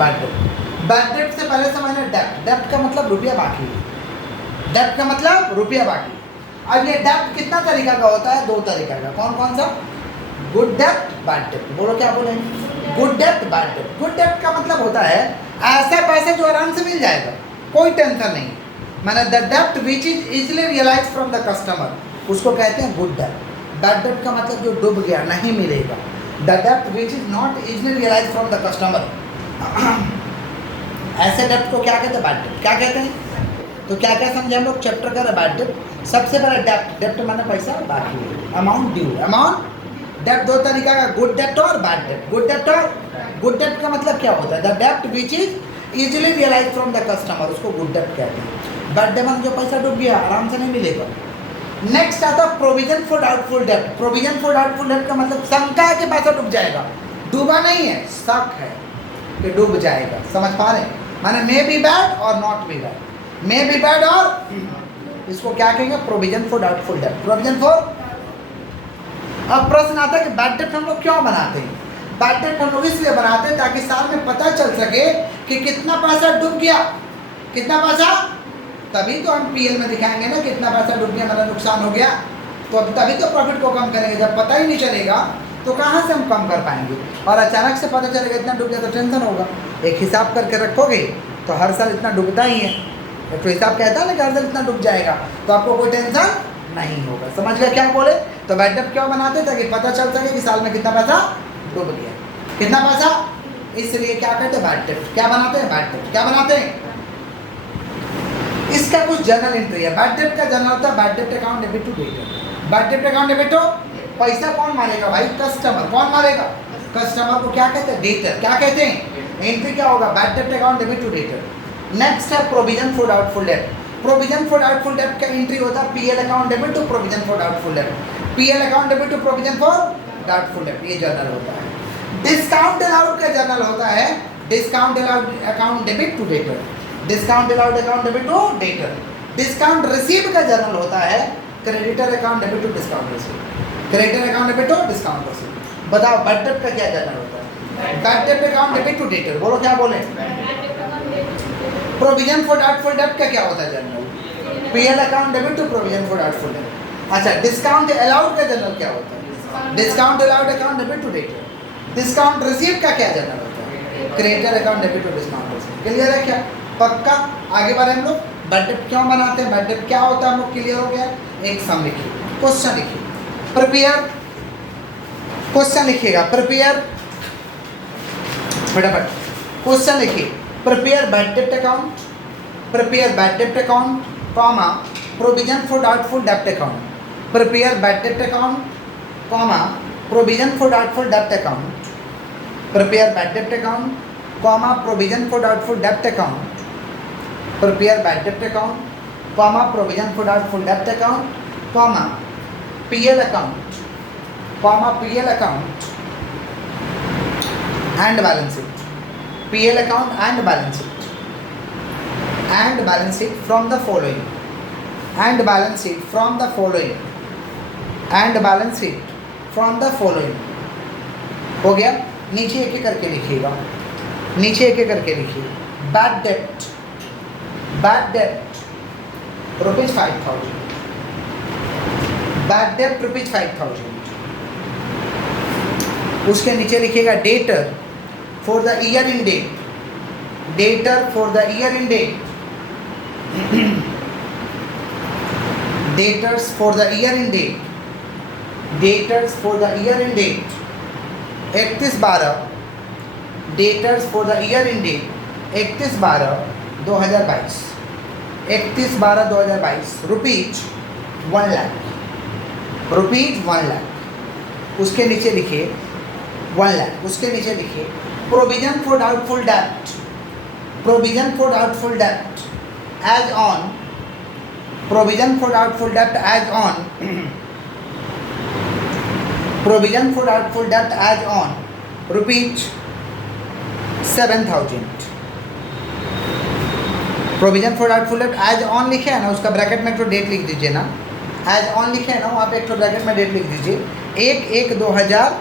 Bad debt. Bad date से पहले समझना डेप्ट। डेप्ट का मतलब रुपया बाकी। डेप्ट का मतलब रुपया बाकी। अब ये डेप्ट कितना तरीका का होता है? 2 तरीका का। कौन कौन सा? गुड डेप्ट, बैड डेप्ट। बोलो क्या बोले? गुड डेप्ट, बैड डेप्ट। गुड डेप्ट का मतलब होता है ऐसा पैसा जो आराम से मिल जाएगा, कोई टेंशन नहीं, माने द डेप्ट which is easily realize from the customer, उसको कहते हैं गुड डेप्ट। बैड डेप्ट का मतलब जो डूब गया, नहीं मिलेगा। द डेप्ट which is not easily realize from the customer, ऐसे डेप्ट को क्या कहते हैं? बैड डेप्ट। क्या कहते हैं? तो क्या क्या समझे हम लोग? चैप्टर कर बैड डेप्ट। सबसे पहले डेप्ट। डेप्ट माने पैसा बाकी, अमाउंट ड्यू। अमाउंट डेप्ट 2 तरीका का, गुड डेप्ट और बैड डेप्ट। गुड डेप्ट और गुड डेप्ट का मतलब क्या होता है? द डेप्ट which is easily realize from the customer, उसको गुड डेप्ट कहते हैं। बैड डेप्ट में जो पैसा डूब गया, आराम से नहीं मिलेगा। नेक्स्ट आता है प्रोविजन फॉर डाउटफुल डेप्ट। प्रोविजन फॉर डाउटफुल डेप्ट का मतलब शंका है कि पैसा डूब जाएगा, डूबा नहीं है, शक है कि डूब जाएगा। समझ पा रहे हैं? माने मे बी बैड और not be bad, may be bad और, इसको क्या कहेंगे? प्रोविजन फॉर डाउटफुल डेप्ट। Provision for. अब प्रश्न आता है कि बैड डेप्ट हम लोग क्यों बनाते हैं? बैड डेप्ट हम लोग इसलिए बनाते हैं ताकि साल में पता चल सके कि कितना पैसा डूब गया, कितना पैसा, तभी तो हम पीएल में दिखाएंगे ना कितना पैसा डूब गया, मतलब नुकसान हो गया, तो अब तभी तो प्रॉफिट को कम करेंगे। जब पता ही नहीं चलेगा तो कहाँ से हम कम कर पाएंगे? और अचानक से पता चलेगा इतना डूब गया तो टेंशन होगा। एक हिसाब करके रखोगे तो हर साल इतना डूबता ही है, एक तो हिसाब कहता है ना कि हर साल इतना डूब जाएगा, तो आपको कोई टेंशन नहीं होगा। समझ गया क्या बोले? तो बैड डेप्ट क्यों बनाते हैं? ताकि पता चल सके कि साल में कितना पैसा डूब गया, कितना पैसा, इसलिए क्या कहते हैं? बैड डेप्ट। क्या बनाते हैं? बैड डेप्ट। क्या बनाते हैं? इसका कुछ जर्नल एंट्री है। बैड डेप्ट का जर्नल होता है बैड डेप्ट account debit to debtor. Bad डेप्ट अकाउंट डेबिट टू, पैसा कौन मारेगा भाई? कस्टमर। कौन मारेगा? कस्टमर को क्या कहते हैं? डेटर। क्या कहते हैं? एंट्री क्या होगा? बैड डेप्ट account debit to debtor. Next है provision for doubtful debt. Provision for doubtful debt का एंट्री होता है PL account debit to provision for doubtful debt, PL account debit to provision for doubtful debt, ये journal होता है। Discount allowed का journal होता है discount allowed account debit to debtor, discount allowed account debit to debtor. Discount receive का journal होता है creditor account debit to discount receive, creditor account debit to discount receive. बताओ bad डेप्ट का क्या जर्नल होता है? बैड डेप्ट अकाउंट डेबिट टू डेटर। बोलो क्या बोले? प्रोविजन फॉर डाउटफुल डेट का क्या होता है journal? PL account debit to provision for doubtful debt. अच्छा, डिस्काउंट अलाउड का जर्नल क्या होता है? Discount allowed account debit to debtor. Discount receive का क्या जर्नल होता है? Creditor account debit to discount receive. Clear है क्या? पक्का? आगे बढ़े हम लोग। बैड डेप्ट क्यों बनाते हैं? बैड डेप्ट क्या होता है हम लोग क्लियर हो गया। एक सम लिखिए, क्वेश्चन लिखिए, प्रिपेयर, क्वेश्चन लिखिएगा, प्रिपेयर, फटाफट क्वेश्चन लिखिए। प्रिपेयर बैड डेप्ट अकाउंट, प्रिपेयर बैड डेप्ट account, comma provision for doubtful dept account, prepare bad डेप्ट account, comma provision for doubtful dept account, prepare bad डेप्ट account, comma provision for doubtful dept account, prepare bad डेप्ट account, comma provision for doubtful dept account, comma PL account, comma PL account and balance sheet, PL account and balance sheet, and balance sheet from the following, and balance sheet from the following, and balance sheet from the following। हो गया? नीचे एक एक करके लिखिएगा, नीचे एक एक करके लिखिए। बैड डेप्ट, बैड डेप्ट रुपीज 5000, बैड डेप्ट रुपीज 5000। उसके नीचे लिखिएगा debtor for the year in date, dater for the year in date, daters for the year in date, daters for the year in date 31/12, daters for the year in date 31/12/2022, 31/12/2022, rupees 1 lakh, rupees 1 lakh. उसके नीचे लिखिए 1 लाख, उसके नीचे लिखिए provision for doubtful debt, provision for doubtful debt as on, provision for doubtful debt as on, provision for doubtful debt as on rupees 7000। Provision for doubtful debt as on लिखे है ना, उसका ब्रैकेट में एक तो डेट लिख दीजिए ना, एज ऑन लिखे है ना, वहाँ पे एक तो ब्रैकेट में डेट लिख दीजिए। 1/1/2000,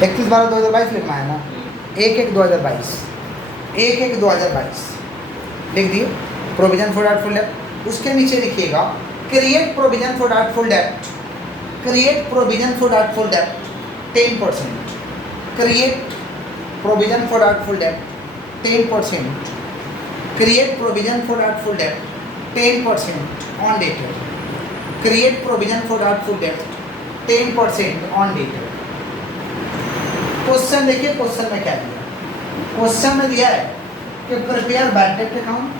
31/12/2022 लिखना है ना, 1/1/2022, 1/1/2022 लिख दिए प्रोविजन फॉर डाउटफुल डेब्ट। उसके नीचे लिखिएगा क्रिएट प्रोविजन फॉर डाउटफुल डेब्ट, क्रिएट प्रोविजन फॉर डाउटफुल डेब्ट 10%, क्रिएट प्रोविजन फॉर डाउटफुल डेब्ट 10%, क्रिएट प्रोविजन फॉर डाउटफुल डेब्ट 10% on debtor, create provision for doubtful डेब्ट 10% ऑन डेटर। क्वेश्चन देखिए, क्वेश्चन में क्या दिया, क्वेश्चन में दिया है कि prepare bad debt account,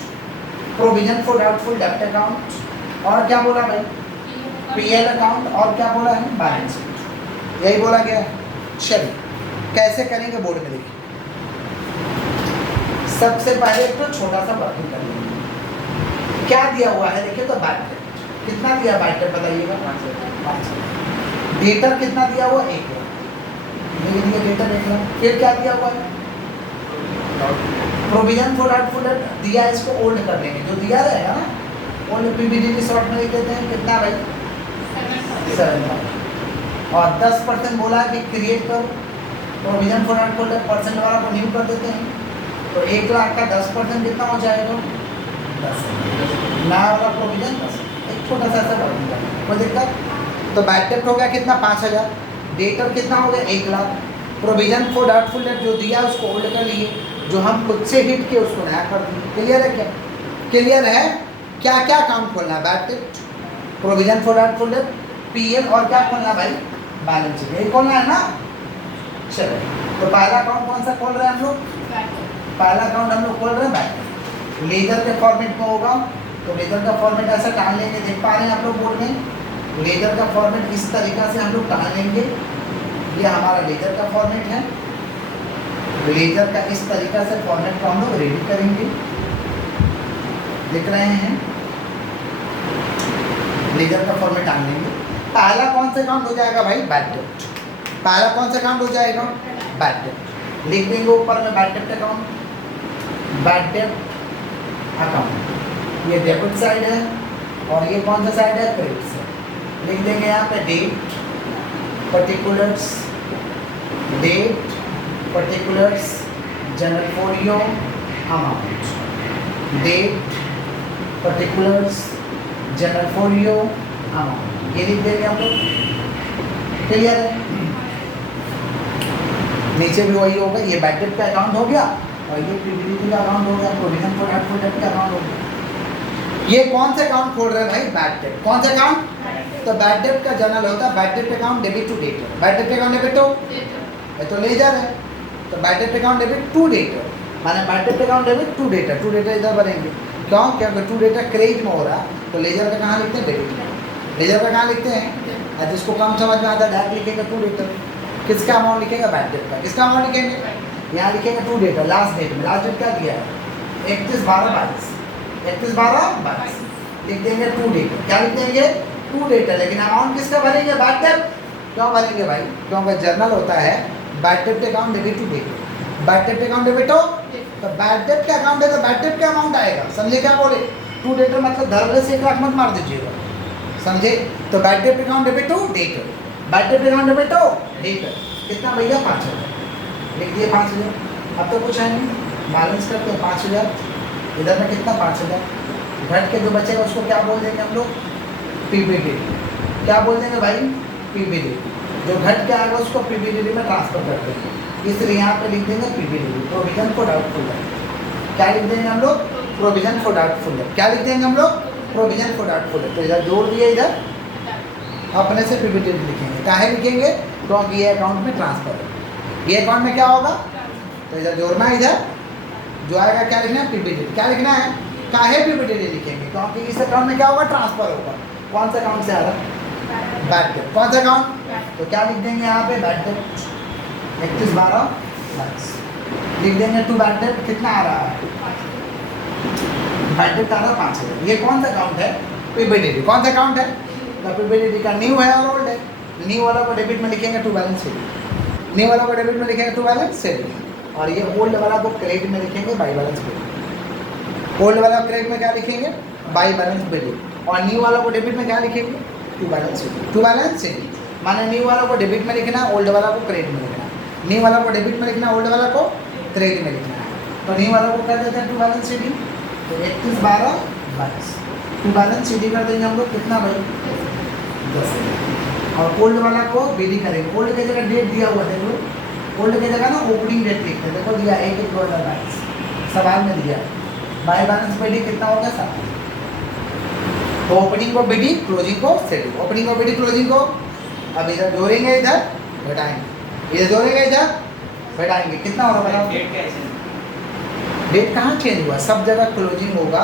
provision for doubtful डेब्ट अकाउंट, और क्या बोला भाई पीएल अकाउंट, और क्या बोला है बैलेंस शीट, यही बोला गया है। चलिए कैसे करेंगे बोर्ड में देखिए। सबसे पहले एक तो छोटा सा वर्किंग कर लेंगे। क्या दिया हुआ है देखिए, तो बैड डेट कितना दिया, बैड डेट बताइएगा 5, डेटर कितना दिया हुआ 1 लाख, डेटर 1 लाख। फिर क्या दिया हुआ है प्रोविजन फॉर डाउटफुल डेब्ट दिया है, इसको ओल्ड कर लेंगे, जो दिया रहेगा ना ओल्ड पीबीडीटी शॉर्ट में लिख देते हैं, कितना भाई 7 लाख। और 10% बोला है कि क्रिएट करो, प्रोविजन फॉर डाउटफुल डेब्ट परसेंट वाला को न्यू कर देते हैं, तो 1 लाख का 10% कितना हो जाएगा 10, नया वाला प्रोविजन 10, एक छोटा सा ऐसा वर्किंग कर लेंगे, कोई दिक्कत। तो बैड डेट हो गया कितना 5000, डेटर कितना हो गया 1 लाख, प्रोविजन फॉर डाउटफुल डेब्ट जो दिया उसको होल्ड कर लिए, जो हम खुद से हिट किए उसको नया कर दिए। क्लियर है क्या, क्लियर है। क्या क्या अकाउंट खोलना है, bad date, provision for doubtful डेब्ट, पीएल, और क्या खोलना है भाई बैलेंस शीट, यही खोलना है ना। चलो तो पहला अकाउंट कौन सा खोल रहे हैं हम लोग, पहला अकाउंट हम लोग खोल रहे हैं बैड, लेजर के फॉर्मेट में होगा, तो लेजर का फॉर्मेट ऐसा टाल लेंगे, देख पा रहे हैं आप लोग बोर्ड में, लेजर का फॉर्मेट इस तरीका से हम लोग टाल लेंगे, ये हमारा लेजर का फॉर्मेट है, लेजर का इस तरीका से फॉर्मेट को हम लोग रेडी करेंगे, लिख रहे हैं लेजर का फॉर्मेट टाल लेंगे। पहला कौन सा अकाउंट हो जाएगा भाई बैड डेट, पहला कौन सा अकाउंट हो जाएगा बैड डेट, लिख देंगे ऊपर में bad debt account, bad debt account, ये डेबिट साइड है और ये कौन सा साइड है क्रेडिट साइड। लिख देंगे यहाँ पे date particulars, date particulars, journal folio amount, date particulars, journal folio amount, ये लिख देंगे हम लोग। क्लियर है, नीचे भी वही होगा, ये बैड डेट का अकाउंट हो गया और ये पीबीडीटी का अकाउंट हो गया, प्रोविजन फॉर डाउटफुल डेब्ट का अकाउंट हो गया। ये कौन से अकाउंट खोल रहे हैं भाई बैड डेट, कौन सा अकाउंट, तो बैड डेट का जनरल होता है bad debt account debit to debtor, bad debt account debit तो लेजर है, तो bad debt account debit to debtor, माने bad debt account debit to debtor, to debtor इधर भरेंगे, क्यों, क्योंकि टू डेटर क्रेडिट में हो रहा है, तो लेजर का कहाँ लिखते हैं डेबिट में, लेजर का कहाँ लिखते हैं, और जिसको कम समझ में आता है डायरेक्ट लिखेगा टू डेटर, किसका अमाउंट लिखेगा बैड डेट का, किसका अमाउंट लिखेंगे, यहाँ लिखेंगे टू डेटर, लास्ट डेट में, लास्ट डेट क्या दिया है 31/12/22, 31/12/22 लिख देंगे टू डेटर, क्या लिख देंगे टू डेटर, लेकिन अमाउंट किसका भरेंगे बैड डेट, क्यों भरेंगे भाई, क्योंकि जर्नल होता है bad debt account debit to debtor, bad debt account debit हो तो बैड डेट का अकाउंट है तो बैड डेट का अमाउंट आएगा, समझे क्या बोले, टू डेटर मतलब धरले से 1 लाख मत मार दीजिएगा, समझे, तो bad debt account debit to debtor, bad debt account debit to debtor, कितना भैया 5000, लिख दिए 5000, अब तो कुछ है नहीं, बैलेंस करते हैं 5000, इधर में कितना 5000, घट के जो बचेगा उसको क्या बोल देंगे हम लोग पीबीडी, क्या बोल देंगे भाई पीबीडी, जो घट के आएगा उसको पीबीडी में ट्रांसफर करते हैं, इसलिए यहाँ पे लिख देंगे पीबीडी, प्रोविजन फॉर डाउटफुल डेब्ट, क्या लिख देंगे हम लोग प्रोविजन फॉर डाउटफुल डेब्ट, क्या लिख देंगे हम लोग प्रोविजन फॉर डाउटफुल डेब्ट, तो इधर जोड़ दिए, इधर अपने से पीबीडी लिखेंगे, काहे लिखेंगे, क्योंकि ये अकाउंट में ट्रांसफर है, ये अकाउंट में क्या होगा, तो इधर जोड़ना है, इधर जो आएगा क्या लिखना है पीबीडी, क्या लिखना है, काहे पीबीडी लिखेंगे, क्योंकि इस अकाउंट में क्या होगा ट्रांसफर होगा, कौन सा अकाउंट से आ रहा बैड डेट, कौन सा अकाउंट, तो क्या लिख देंगे यहाँ पे बैड डेट 31/12/22 लिख देंगे टू बैड डेट, कितना आ रहा है बैड डेट आ रहा है 5000, ये कौन सा अकाउंट है पीबीडी, कौन सा अकाउंट है, तो पीबीडी का न्यू है और ओल्ड है, न्यू वाला को डेबिट में लिखेंगे टू बैलेंस शीट, न्यू वाला को डेबिट में लिखेंगे टू बैलेंस शीट, और ये ओल्ड वाला को क्रेडिट में लिखेंगे बाई बैलेंस बिल, ओल्ड वाला क्रेडिट में क्या लिखेंगे बाई बैलेंस बिल, और न्यू वाला को डेबिट में क्या लिखेंगे to balance sheet, to balance sheet माने न्यू वाला को डेबिट में लिखना है, ओल्ड वाला को क्रेडिट में लिखना है, न्यू वाला को डेबिट में लिखना, ओल्ड वाला को क्रेडिट में लिखना है। तो न्यू वाला को कर देते हैं टू बैलेंस शीट, तो 31/12/22 टू बैलेंस शीट कर देंगे हम लोग कितना भाई 10। और ओल्ड वाला को बीडी करेंगे। ओल्ड की जगह डेट दिया हुआ देख लो, ओल्ड की जगह ना ओपनिंग डेट लिखते हैं, देखो दिया 1/1/2022 सवाल में दिया। बाय बैलेंस बीडी कितना होगा 7। तो ओपनिंग को बीडी, क्लोजिंग को सेटिंग, ओपनिंग को बीडी, क्लोजिंग को अब इधर जोड़ेंगे, इधर घटाएंगे, इधर जोड़ेंगे, इधर घटाएंगे, कितना होगा बताओ। डेट कहाँ चेंज हुआ, सब जगह क्लोजिंग होगा,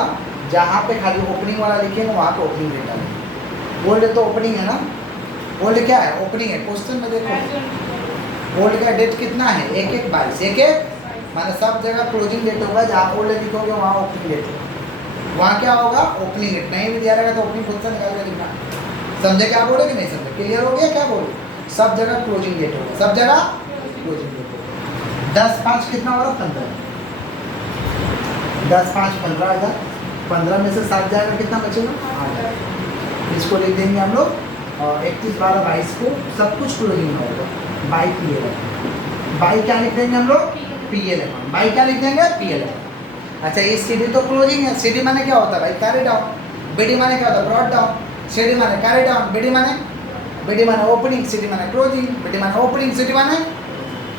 जहाँ पे खाली ओपनिंग वाला लिखेंगे वहाँ पे ओपनिंग डेट आएगा। ओल्ड तो ओपनिंग है ना, ओल्ड क्या है ओपनिंग है। क्वेश्चन में देखो ओल्ड का डेट कितना है 1/1/22, 1/1 माने सब जगह क्लोजिंग डेट होगा, जहाँ ओल्ड लिखोगे वहाँ ओपनिंग डेट होगा। वहाँ क्या होगा ओपनिंग डेट, नहीं भी दिया रहेगा तो ओपनिंग क्वेश्चन निकाल कर लिखना। समझे क्या बोले कि नहीं समझे, क्लियर हो गया क्या बोले। सब जगह क्लोजिंग डेट होगा, सब जगह क्लोजिंग डेट होगा। 10/5 कितना हो रहा 15, 10/5 15,000, 15 में से 7 जाएगा कितना बचेगा 8,000। इसको लिख देंगे हम लोग, और 31/12/22 को सब कुछ क्लोजिंग होगा बाई PL। बाई क्या लिख देंगे हम लोग PL अकाउंट, बाई क्या लिख देंगे PL अकाउंट। अच्छा ये CD तो क्लोजिंग है, CD माने क्या होता है भाई कैरी डाउन, BD माने क्या होता है ब्रॉट डाउन, CD माने कैरी डाउन, BD माने ओपनिंग, CD माने क्लोजिंग, BD माने ओपनिंग, CD माने।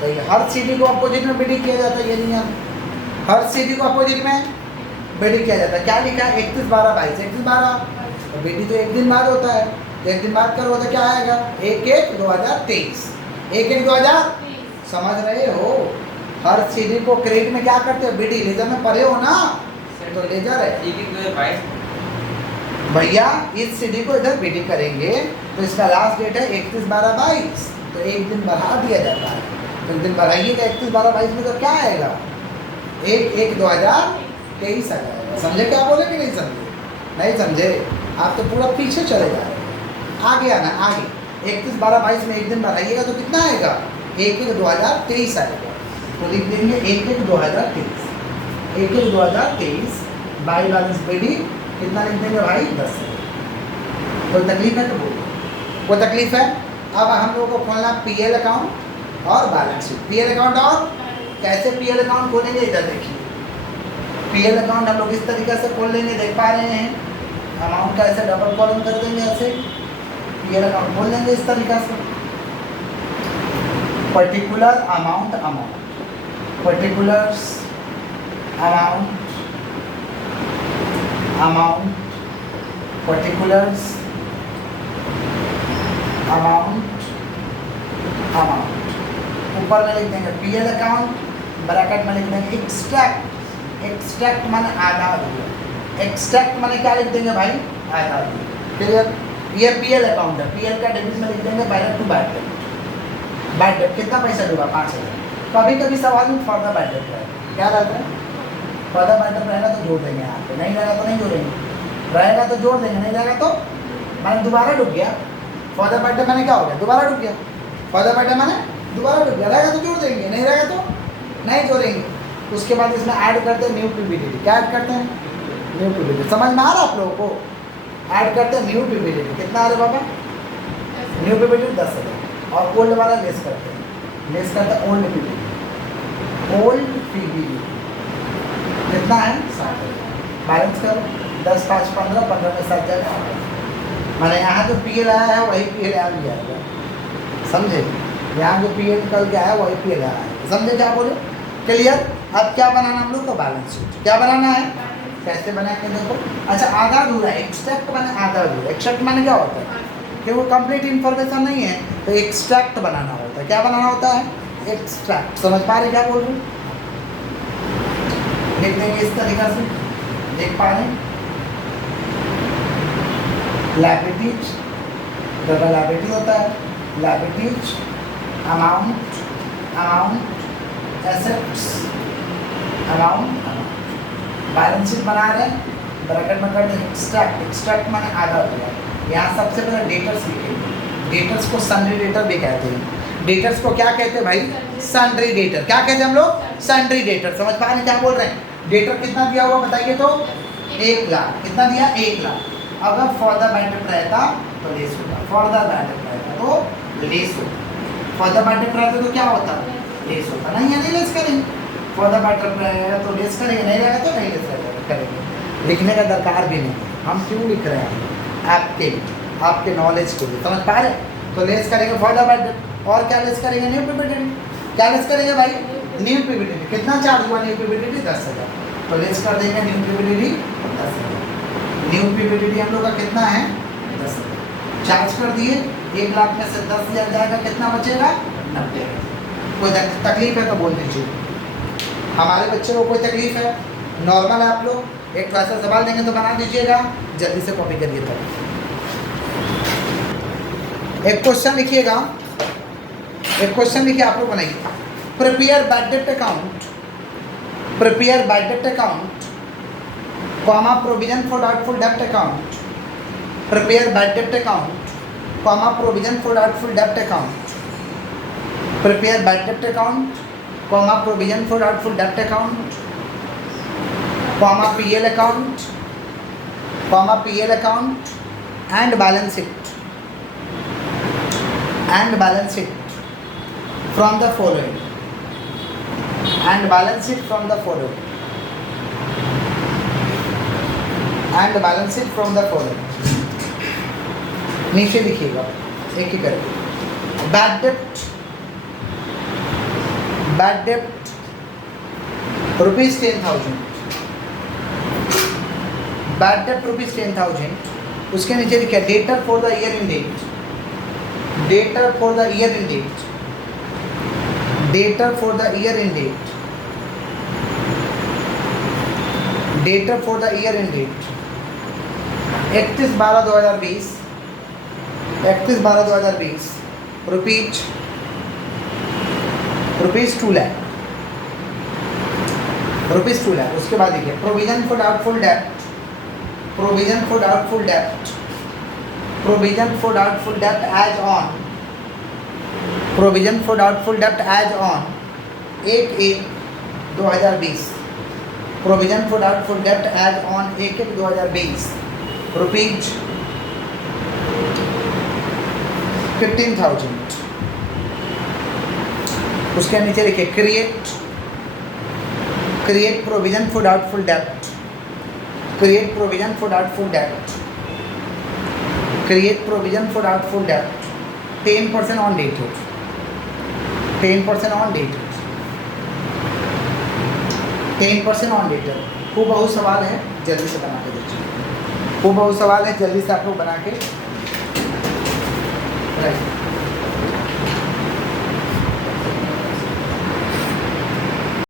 तो ये हर CD को अपोजिट में BD किया जाता है, ये नियम हर CD को अपोजिट में BD किया जाता है। क्या लिखा है 31/12/22, 31/12 तो BD तो एक दिन बाद होता है, एक दिन बाद करो तो क्या आएगा 1/1/2023, 1/1/2000 समझ रहे हो। हर CD को क्रेडिट में क्या करते हो BD, लेजर में पढ़े हो ना, तो लेजर है भैया, इस CD को इधर BD करेंगे तो इसका लास्ट डेट है 31/12/22, तो एक दिन बढ़ा दिया जाता है, तो एक दिन बढ़ाइएगा 31/12/22 में तो क्या आएगा 1/1/2023 आ जाएगा। समझे क्या बोले कि नहीं समझे, नहीं समझे आप तो पूरा पीछे चले जा रहे हैं, आगे आना आगे। 31/12/22 में एक दिन बढ़ाइएगा तो कितना आएगा 1/1/2023 आएगा। तो लिख देंगे 1/1/2023, 1/1/2023 बाई बैलेंस BD कितना लिख देंगे भाई 10। कोई तकलीफ है तो बोलो, कोई तकलीफ है। अब हम लोगों को खोलना PL अकाउंट और बैलेंस शीट। PL अकाउंट और कैसे PL अकाउंट खोलेंगे इधर देखिए। PL अकाउंट हम लोग इस तरीके से खोल लेंगे, देख पा रहे हैं अमाउंट का ऐसे डबल कॉलम कर देंगे, ऐसे PL अकाउंट खोल लेंगे इस तरीके से। Particular amount, particulars amount, particulars amount, ऊपर में लिख देंगे PL अकाउंट, ब्रैकेट में लिख देंगे एक्सट्रैक्ट, एक्सट्रैक्ट माने आधा दिया, एक्सट्रैक्ट माने क्या लिख देंगे भाई आधा दिया। क्लियर, ये PL अकाउंट है, PL का डेबिट में लिख देंगे balance to bad debt. Bad debt कितना पैसा डूबा 5,000। कभी कभी सवाल में फर्दर बैड डेट रहेगा, क्या रहता है फर्दर बैड डेट रहेगा तो जोड़ देंगे यहाँ पे, नहीं रहेगा तो नहीं जोड़ेंगे, रहेगा तो जोड़ देंगे, नहीं रहेगा तो मैंने दोबारा डूब गया। फर्दर बैड डेट मैंने क्या हो गया दोबारा डूब गया, फर्दर बैड डेट मैंने दोबारा डूब गया, रहेगा तो जोड़ देंगे, नहीं रहेगा तो नहीं जोड़ेंगे। उसके बाद इसमें ऐड करते हैं न्यू PBDT। क्या ऐड करते हैं न्यू PBDT, समझ में आ रहा आप लोगों को। ऐड करते हैं न्यू PBDT, कितना आ रहा बाबा न्यू PBDT 10,000, और ओल्ड वाला लेस करते हैं, लेस करते हैं ओल्ड PBDT, ओल्ड PBDT कितना है 7,000। बैलेंस करो 10/5 15, 15 में 7 जाएगा। मैंने यहाँ जो PL आया है वही PL यहाँ भी आएगा, समझे। यहाँ जो PL निकल के आया वही PL आया है, समझे क्या बोले क्लियर। अब क्या बनाना हम लोग को बैलेंस शीट, क्या बनाना है कैसे बना के देखो। अच्छा आधा अधूरा, एक्सट्रैक्ट माने आधा अधूरा। एक्सट्रैक्ट माने क्या होता है कि वो कंप्लीट इन्फॉर्मेशन नहीं है, तो एक्सट्रैक्ट बनाना होता है। क्या बनाना होता है एक्सट्रैक्ट, समझ पा रहे क्या बोल रहे, लिख देंगे इस तरीके से, देख पा रहे लायबिलिटीज, डबल लायबिलिटी होता है, liabilities amount, assets amount, balance sheet बना रहे हैं, ब्रैकेट में कर दें एक्सट्रैक्ट, एक्सट्रैक्ट माने आधा हो गया। यहाँ सबसे पहले डेटर्स लिखेंगे, डेटर्स को सन्ड्री डेटर भी कहते हैं। डेटर्स को क्या कहते हैं भाई सन्ड्री डेटर, क्या कहते हैं हम लोग सन्ड्री डेटर। समझ पा रहे हैं क्या बोल रहे हैं। डेटर कितना दिया हुआ बताइए तो 1 लाख, कितना दिया 1 लाख। अगर फर्दर बैड डेट रहता तो लेस होता, फर्दर बैड डेट रहता तो लेस होता, फर्दर बैड डेट रहता तो क्या होता लेस होता नहीं है, नहीं लेस करेंगे। फॉर द पार्ट रहेगा तो लेस करेंगे, नहीं रहेगा तो नहीं लेस करेंगे। लिखने का दरकार भी नहीं, हम क्यों लिख रहे हैं? आपके नॉलेज के लिए, समझ पा रहे? तो लेस करेंगे फॉर द पार्ट, और क्या लेस करेंगे? New PPT. क्या लेस करेंगे भाई? New PPT. कितना चार्ज हुआ न्यू पीपीटी? 10,000। तो लेस कर देंगे न्यू पीपीटी 10,000। न्यू पीपीटी हम लोग का कितना है? 10,000। चार्ज कर दिए, 1 लाख में से 10,000 जाएगा, कितना बचेगा? 90। कोई तकलीफ है तो बोल दीजिए। हमारे बच्चे को कोई तकलीफ है? नॉर्मल है आप लोग? एक ऐसा सवाल देंगे तो बना दीजिएगा, जल्दी से कॉपी करिए। तब एक क्वेश्चन लिखिएगा, एक क्वेश्चन लिखिए, आप लोग बनाइए। Prepare bad debt account, prepare bad debt account, comma provision for doubtful डेब्ट account, prepare bad debt account, comma provision for doubtful डेब्ट account, prepare bad debt account, comma provision for doubtful डेब्ट account, comma PL account, comma PL account and balance sheet, and balance sheet from the following, and balance sheet from the following, and balance sheet from the following. नीचे लिखिएगा एक ही करके। Bad डेप्ट, bad डेप्ट ₹10,000, bad डेप्ट ₹10,000। उसके नीचे लिखा है debtor for the year ended, debtor for the year ended, debtor for the year ended, debtor for the year ended 31/12/2020, 31/12/2020 rupees 2 lakh, rupees 2 lakh. उसके बाद देखिए प्रोविजन फॉर डाउटफुल डेब्ट, प्रोविजन फॉर डाउटफुल डेब्ट, provision for doubtful डेब्ट as on, provision for doubtful डेब्ट as on 1/1/2020, provision for doubtful डेब्ट as on 1/1/2020 rupees 15,000। उसके नीचे लिखिए create, create provision for doubtful डेब्ट, क्रिएट प्रोविजन फॉर डाउटफुल डेब्ट, क्रिएट प्रोविजन फॉर डाउटफुल डेब्ट 10% on dated, 10% on dated, 10% on dated. खूब बहुत सवाल है, जल्दी से बना के दीजिए। खूब बहुत सवाल है, जल्दी से आप लोग बना के